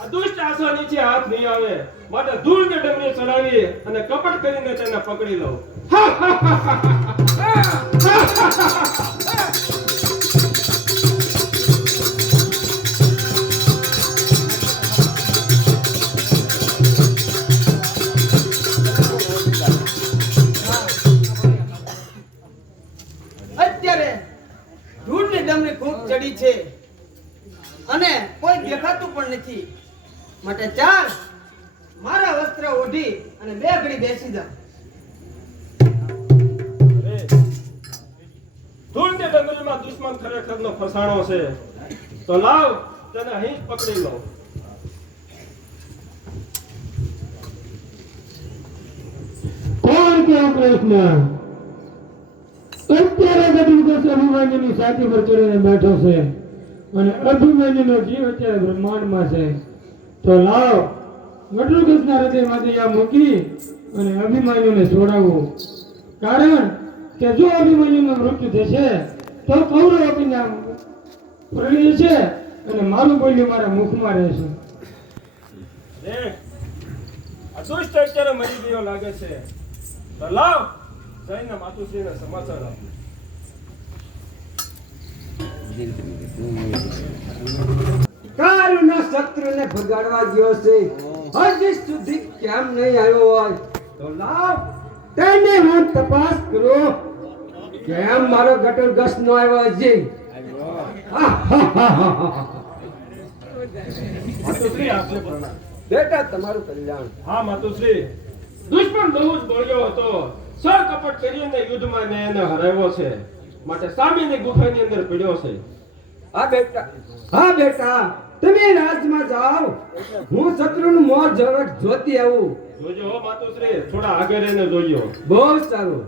આ દુષ્ટ આશા નીચે હાથ નહીં આવે માટે ધૂળ કે ડમરી ચડાવી અને કપટ કરીને તેને પકડી લઉં. અત્યારે ધૂળની ડમરી ખૂબ ચડી છે અને કોઈ દેખાતું પણ નથી માટે ચાલ મારા વસ્ત્ર ઓઢી અને બે ઘડી બેસી જા. અરે, ધૂળ કે ડમરીમાં દુશ્મન ખરેખરનો ફસાણો છે તો લાવ તેને અહીં જ પકડી લઉં. કોણ કે કૃષ્ણ અત્યારે ગદુગસ અભિમાન્યુની છાતી પર ચડીને બેઠો છે અને અભિમાન્યુનો જીવ અત્યારે બ્રહ્માંડમાં છે. તો લાવ ગદુગસના હૃદયમાંથી આ મૂકી અને અભિમાન્યુને છોડાવવું. કારણ કે જો અભિમાન્યુનું મૃત્યુ થશે તો કૌરવ આપીને પ્રલય છે અને મારું બોલ્યું મારા મુખમાં રહેશે. રે, આ દુષ્ટ અત્યારે મરી ગયો લાગે છે તો લાવ જઈને માતુશ્રીને સમાચાર આપ. કારુના શત્રુને ભગાડવા ગયો છે હજી સુધી કેમ નહીં આવ્યો હોય તો લાવ તેને હું તપાસ કરું કેમ મારો ગટર ગસ નો આવ્યો હજી. માતુશ્રી આપને પ્રણામ. બેટા તમારું કલ્યાણ. હા માતુશ્રી, દુશ્મન બહુ જ બળ્યો હતો. સર કપટ કરીને યુદ્ધમાં મેં એને હરાવ્યો છે માટે સામેની ગુફાની અંદર પડ્યો છે. હા બેટા તમે રાજમાં જાઓ હું શત્રુનું મોત ઝરક જોતી આવું. જોજો હો માતુશ્રી, થોડા આગળ એને જોજો. બહુ સારું.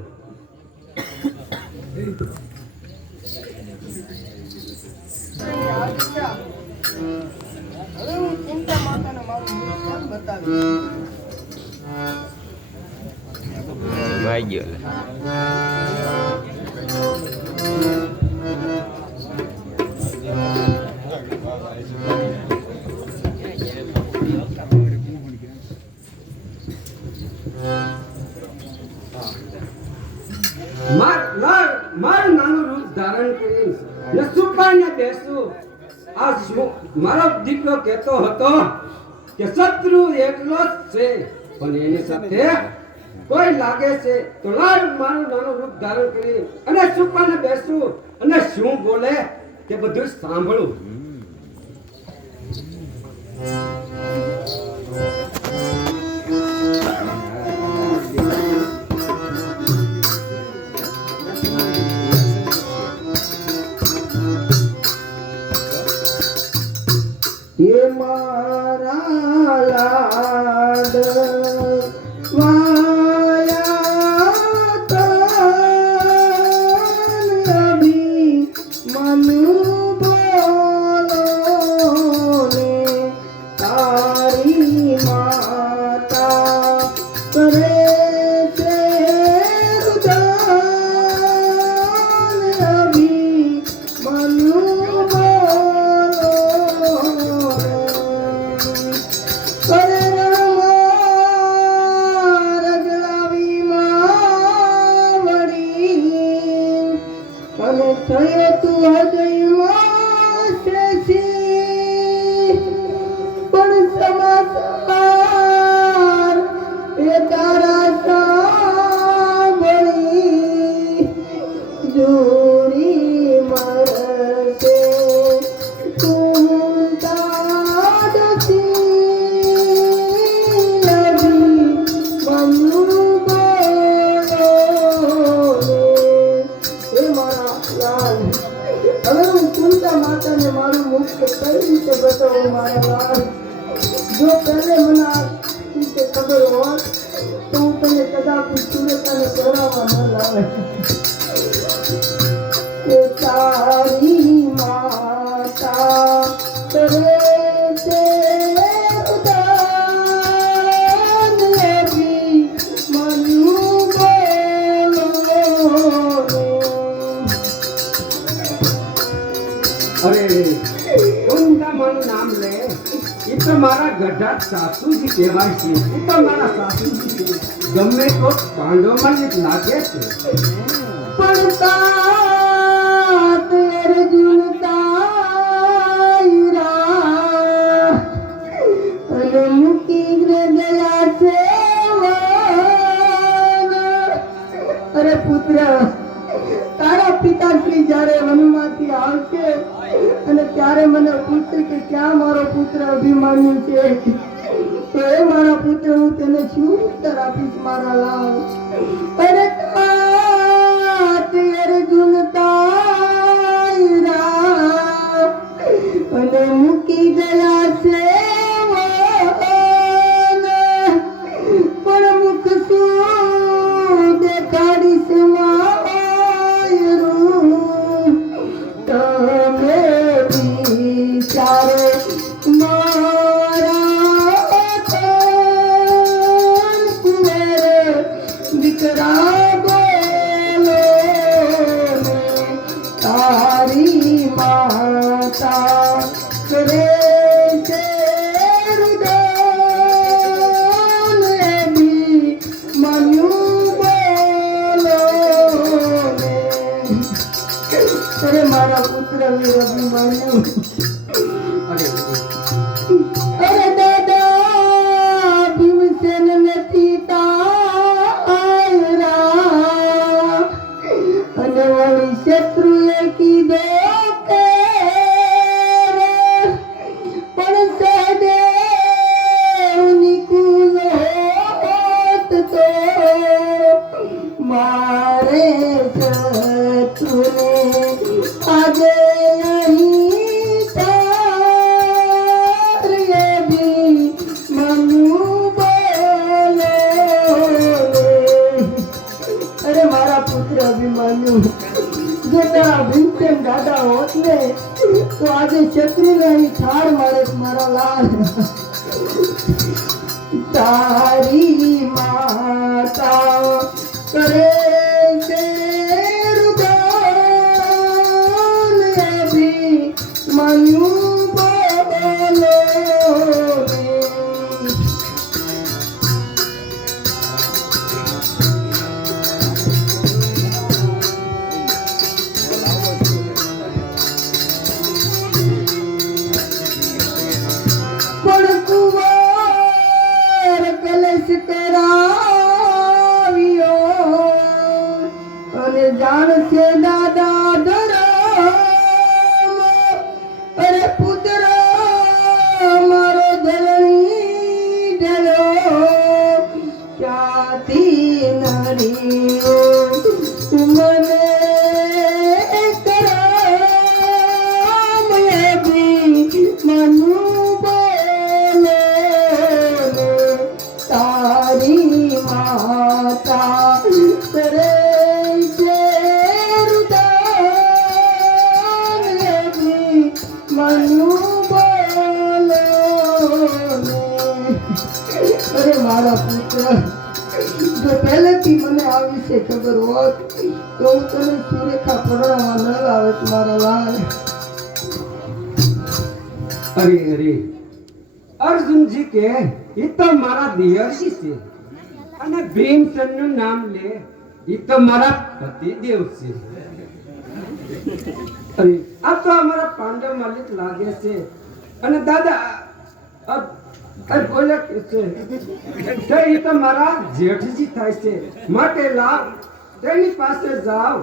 હવે હું ચિંતા માતાને મારું મુખ કેમ બતાવીશ? વાઈ ગયો મારું નાનું રૂપ ધારણ કરી ને સુપાઈને બેસું. આ શું મારો દીકરો કહેતો હતો કે શત્રુ એકલો જ છે પણ એની સાથે કોઈ લાગે છે તો લાડ મારું નાનું રૂપ ધારણ કરી અને સુપાઈને બેસું અને શું બોલે તે બધું સાંભળું. ये मारा लाड वाया तान अभी मनु बोलो ने तारी माता करे से रुदान अभी मनु થયો તું હૃદયમાં શેષી પણ સમાચાર એ તારા સાંભળી જોડી મળશે તું તાડતી મનુ બોલો મારા લાલ જો પહેલે મને આ રીતે ખબર હોત તો હું તને કદાપી સુરતાને કરાવવા ન લાવે કે તારી માતા કરે છે ઉદાન એવી મનું બોલો અરે ઊંડા મારું નામ લે એ તો મારા ગઢા સાસુજી કહેવાય છે એ તો મારા સાસુજી છે ગમે તો પાંડવમાં જ લાગે છે પડતા તેરે જુનતાઈરા અને મૂકી ગયા છે વન. અરે પુત્ર તારા પિતાશ્રી જ્યારે વનમાંથી આવશે અને ત્યારે મને પૂછશે કે ક્યાં મારો પુત્ર અભિમાન્યુ છે તો એ મારા પુત્ર હું તેને શું ઉત્તર આપીશ મારા લાલ અરે તેર જુનતાઈરા અને મૂકી ગયા છે વન. પણ મુખ શું દેખાડીશ માયરું તમે વિચારે મારા કાન કુંવરે દીકરા બોલો ને તારી માતા કરે છે રુદન એવી માન્યું બોલો ને. અરે મારા પુત્ર વીર અભિમાન્યુ અરે દાદા ભીમસેન નથી તારા અને વળી શત્રુએ કીધો કે પણ સદેવની કુલ હોત તો મારે શત્રુને આજે અહીં તારે બી મનું બોલે. અરે મારા પુત્ર અભિમાન્યુ જો તારા ભીમસેન દાદા હોત ને તો આજે શત્રુને અહીં ઠાર મારે મારા લાલ. તારી માતા કરે છે રુદન એવી માન્યું બોલો ને. પણ કુંવર કલશ કરાવ્યો અને જાણશે દાદા ધરમ. અરે પુત્ર મારો ધરણી ઢળો ક્યાંથી નડીઓ મને કરમ એવી મનું બોલે ને તારી માતા કરે છે રુદન એવી મનું બોલે ને. અરે મારા પુત્ર જો પહેલેથી મને આ વિશે ખબર હોત તો હું તને સુરેખા પરણાવવા ન લાવે મારા લાલ. અરે અરે અર્જુનજી કે એ તો મારા દિયરજી છે અને ભીમસેન નું નામ લે એ તો મારા પતિદેવ છે. અરે આ તો અમારા પાંડવ માલિક લાગે છે અને દાદા બોલે છે તો એ તો મારા જેઠજી થાય છે માટે લાવ તેની પાસે જાઓ.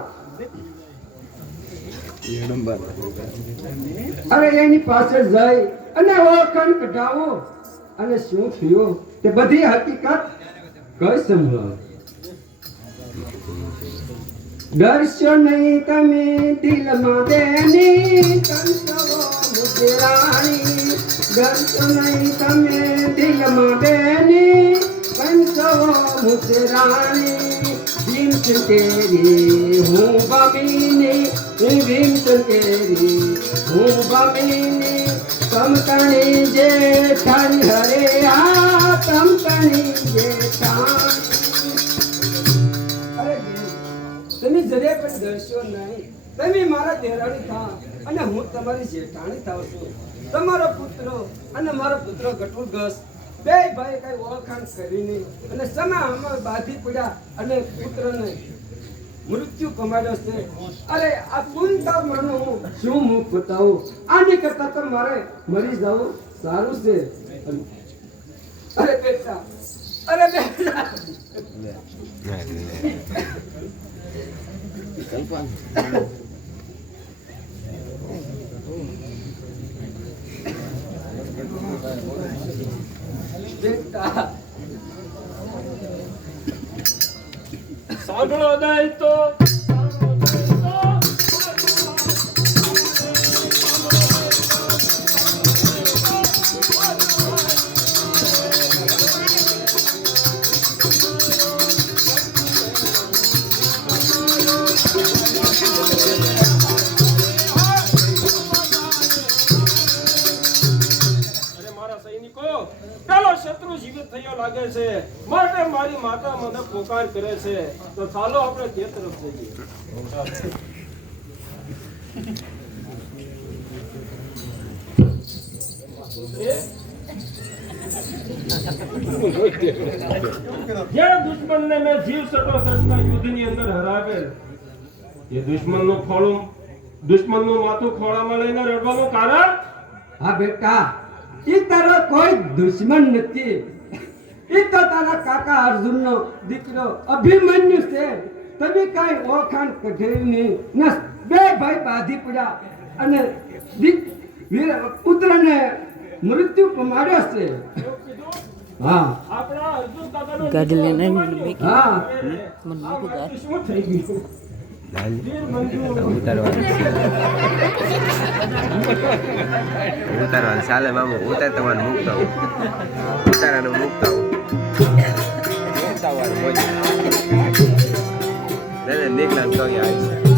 અરે એની પાસે જઈ અને ઓળખાણ કઢાવો અને શું થયું તે બધી હકીકત કઈ સંભળાવો. ડરશો નહીં તમે દિલમાં બેની કંસવો મુજરાણી ડરતો નહીં તમે દિલમાં બેની કંસો મુझे રાણી ભીમ ચંકેરી હું બમીની ભીમ ચંકેરી હું બમીની તમતણી જેઠાણી હરે આ તમતણી જેઠાણી અરે તમે જરે પણ ડરશો નહીં તમે મારા દેરાણી થા અને હું તમારી જેઠાણી થાવ છું તમારો પુત્ર અને મારો પુત્ર ઘટુગસ બે ભાઈ કઈ ઓળખાણ કરીને અને સમા અમે બાધી પડ્યા અને પુત્રને મૃત્યુ કમાડ્યો છે અરે આ પૂનતા મનો હું શું મુખ બતાવું આની કરતા તો મારે મરી જવું સારું છે અરે બેટા બેટા સાંભળો દઈ તો શત્રુ જીવિત થયો લાગે છે માટે મારી માતા મને પોકાર કરે છે તો ચાલો આપણે તે તરફ જઈએ જે દુશ્મનને મેં જીવ સટોસટના યુદ્ધની અંદર હરાવેલ એ દુશ્મનનું માથું ખોળામાં લઈને રડવાનું કારણ હા બેટા ઈ તારો કોઈ દુશ્મન નથી ઈ તો તારા કાકા અર્જુનનો દીકરો અભિમન્યુ છે તમે કઈ ઓળખાણ કઢેલી નહીં ને બે ભાઈ બાધી પડ્યા અને પુત્રને મૃત્યુ પમાડ્યો છે હા આપણા અર્જુન કાકાનો ગાડી લઈને હા શું થઈ ગયું ઉતારવાનું ચાલે મામુ ઉતાર તમારે મૂકતા હું ઉતારવાનું મૂકતા હું નીકળવાનું તો અહીંયા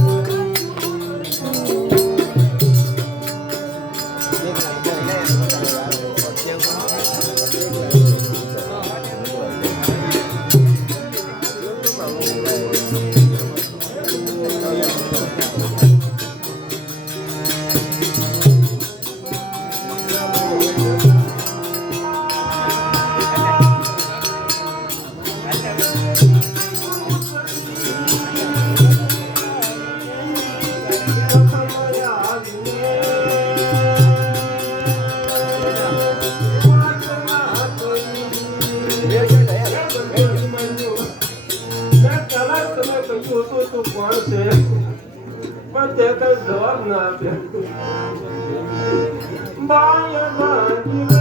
પણ તે કઈ જવાબ ના આપ્યો બાય બાંધી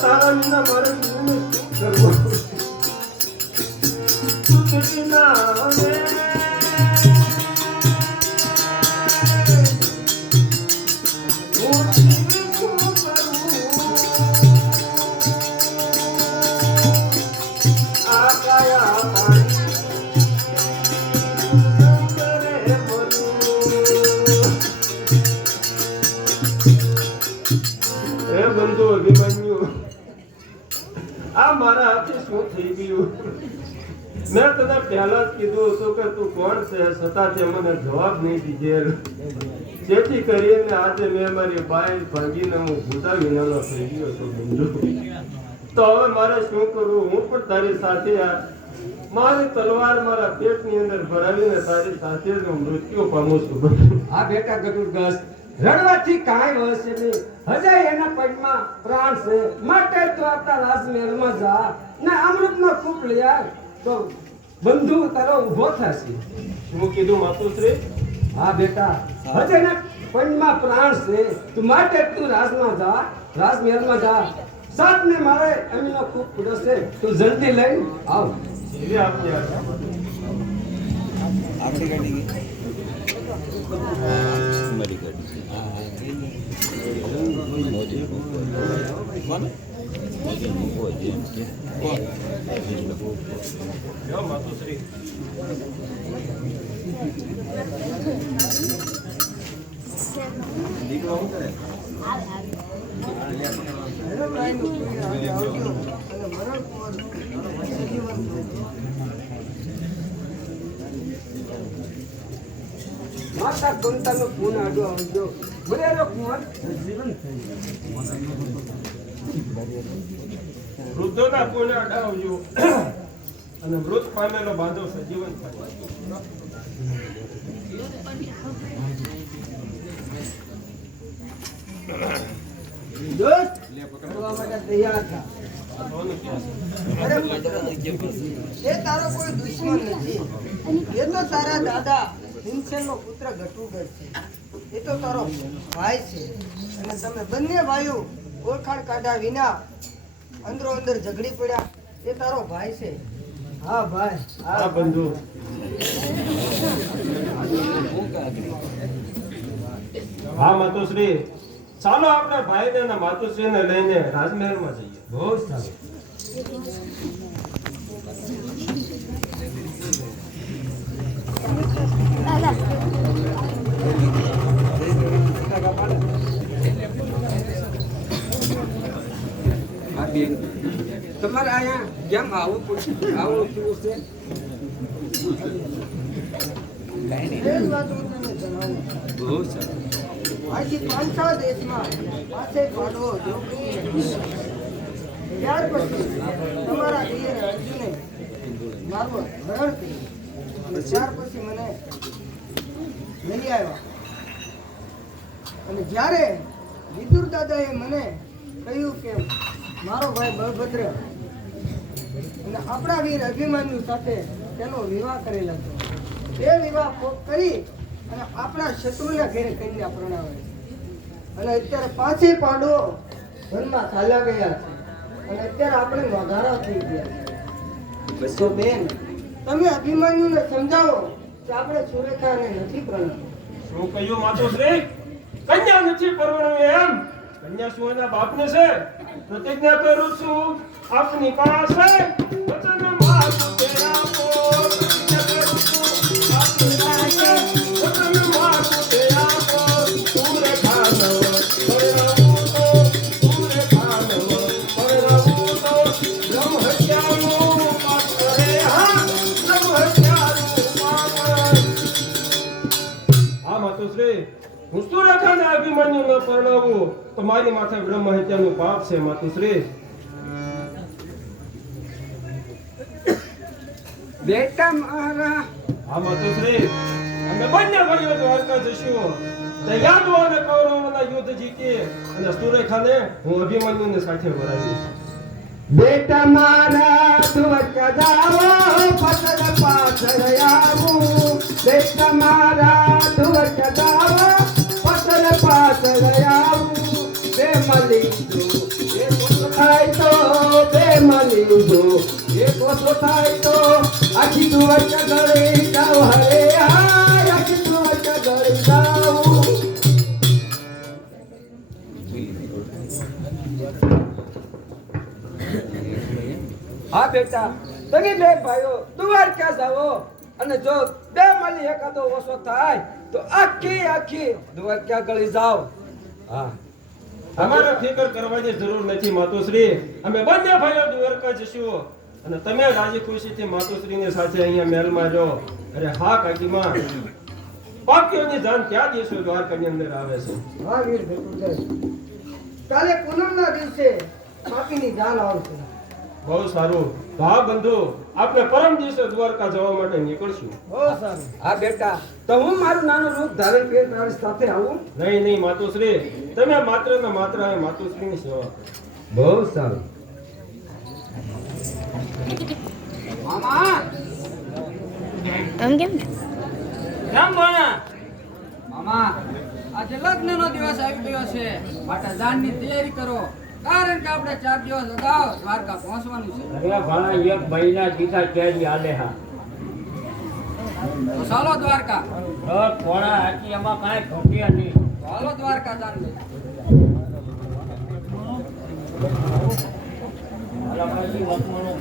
તારા વિના મારે જીવને શું કરવું તું કેટલી ના આવે હું જીવી શું કરું આ કાયા પાણી સંગરે બોલું એ બંધુ અભિમન્યુ આ મારા હાથે શું થઈ ગયું મેં તને પહેલા જ કીધું હતું કે તું કોણ છે છતાં તે મને જવાબ નહીં દીધેલ જેથી કરીને આજે મેં મારી બાઈ ભાગીને હું ભૂતા વિનાનો થઈ ગયો છું બંધુ તો હવે મારે શું કરવું હું પણ તારી સાથે મારી તલવાર મારા પેટની અંદર ભરાવીને તારી સાથે જ હું મૃત્યુ પામું છું આ બેટા ગટુગસ રડવાથી કાંઈ વસે નહીં હજાય એના પેટમાં પ્રાણ છે માટે તો આપણા રાજમહેલમાં જા ને અમૃતનો કૂપ લઈ આવ તો બંધુ તારો ઊભો થશે. શું કીધું માતુશ્રી? હા બેટા, હજે ને પંડમાં પ્રાણ છે, તું માટે તું રાજમાં જા, રાજમહેલમાં જા. સાતને મારે એમનો ખૂબ પડ્યો છે, તું જલ્દી લઈને આવ. એવી આપની આજ્ઞા. જાઓ માતુશ્રી. માતા કુંતાનો ફોન આડો આવજો. બોલેલો કુંવર જીવન થઈ. વૃદ્ધોના કોને અડાવજો અને મૃત પામેલો બાંધો સજીવન થાય. દોસ્ત કરવા માટે તૈયાર થા. કોનું ક્યાં છે? અરે પુત્ર, એ તારો કોઈ દુશ્મન નથી. એ તો તારા દાદા ભીમસેનનો પુત્ર ઘટુગર છે. એ તો તારો ભાઈ છે અને તમે બંને ભાઈઓ ઓળખાણ કાઢ્યા વિના અંદરો અંદર ઝઘડી પડ્યા. એ તારો ભાઈ છે. હા ભાઈ, આ બંધુ હા માતુશ્રી, ચાલો આપણે ભાઈને અને માતુશ્રીને લઈને રાજમહેલમાં જઈએ. બહુ સારું. તમારે અહીંયા કેમ આવું પડશે? આવું શું છે? એ જ વાત હું તમને જણાવું. બહુ સારું. આજથી 5-6 દેશમાં પાસે પાડવો જોગી. ત્યાર પછી તમારા દિયર અર્જુને મારું હરણ કર્યું અને ત્યાર પછી મને લઈ આવ્યા. અને જ્યારે વિદુર દાદાએ મને કહ્યું કે મારો ભાઈ બળભદ્ર અને આપણા વીર અભિમન્યુ સાથે તેનો વિવાહ કરેલો હતો. તે વિવાહ કરી અને આપણા શત્રુના ઘેરે કન્યા પરણાવે અને અત્યારે પાંચે પાડો વનમાં ચાલ્યા ગયા છે અને અત્યારે આપણે વઘારા થઈ ગયા છે. તો બેન, તમે અભિમન્યુને સમજાવો કે આપણે સુરેખાને નથી પરણાવી. શું કહ્યું માતુશ્રી? કન્યા નથી પરણવી એમ? કન્યા શું એના બાપને છે? પ્રતિજ્ઞા કરું છું આપની પાસે વચન માગું તે આપો. પ્રતિજ્ઞા કરું છું આપની પાસે વચન માગું તે આપો. સુરેખાનો પરણાવું તો, સુરેખાનો પરણાવું તો બ્રહ્મ હત્યાનું પાપ કરે. હા, બ્રહ્મ હત્યાનું પાપ. હા માતુશ્રી, હું સુરેખાને અભિમન્યુ ન પરણાવું તો મારી માથે બ્રહ્મ હત્યાનું પાપ છે માતુશ્રી. બેટા મારા, હા માતુશ્રી, અમે બંને ભાઈઓ દ્વારકા જઈશું. તે યાદવો અને કૌરવોના યુદ્ધ જીતી અને સુરેખાને હું અભિમન્યુને સાથે વરાવીશ. બેટા મારા દ્વારકા જાવો, ફસલ પાછળ આવું. બેટા મારા દ્વારકા જાવો, ફસલ પાછળ આવું. બે મલીજો એ કોસો થાય તો, બે મલીજો એ કોસો થાય તો, આખી દ્વારકા ગળી જાવ. હરે હાય, આખી દ્વારકા ગળી જાવ. હા બેટા, તમે બે ભાઈઓ દ્વારકા જાઓ અને જો બે મળી એકાદો ઓછો થાય તો આખી આખી દ્વારકા ગળી જાઓ. હા, તમારે ફિકર કરવાની જરૂર નથી માતુશ્રી. અમે બંને ભાઈઓ દ્વારકા જઈશું અને તમે રાજી ખુશીથી માતુશ્રીની સાથે અહીંયા મહેલમાં રહો. અરે હા કાકીમાં, પાપીઓની જાન ક્યાં દિવસો દ્વારકાની અંદર આવે છે. હા વીર ભેટુદર, કાલે પૂનમના દિવસે પાપીની જાન આવશે. બહુ સારું. હા બંધુ, આપણે પરમ દિવસે દ્વારકા જવા માટે નીકળશું. બહુ સારું. હા બેટા, તો હું મારું નાનું રૂપ ધારણ કરી તારી સાથે આવું. નહીં નહીં માતુશ્રી, તમે માત્ર ને માત્ર આ માતુશ્રીની સેવા કરો. બહુ સારું. મામા, રામ ભાણા મામા આજે લગ્નનો દિવસ આવી ગયો છે માટે દાનની તૈયારી કરો કારણ કે આપણે 4 દિવસ અગાઉ દ્વારકા પહોંચવાનું છે અરે ભાણા એક મહિના દીધા કેરી હાલે હા તો ચાલો દ્વારકા પોણા હાથી એમાં કાંઈ ઘટ્યા નહીં ચાલો દ્વારકા દાન અલા પછી વચમાંનો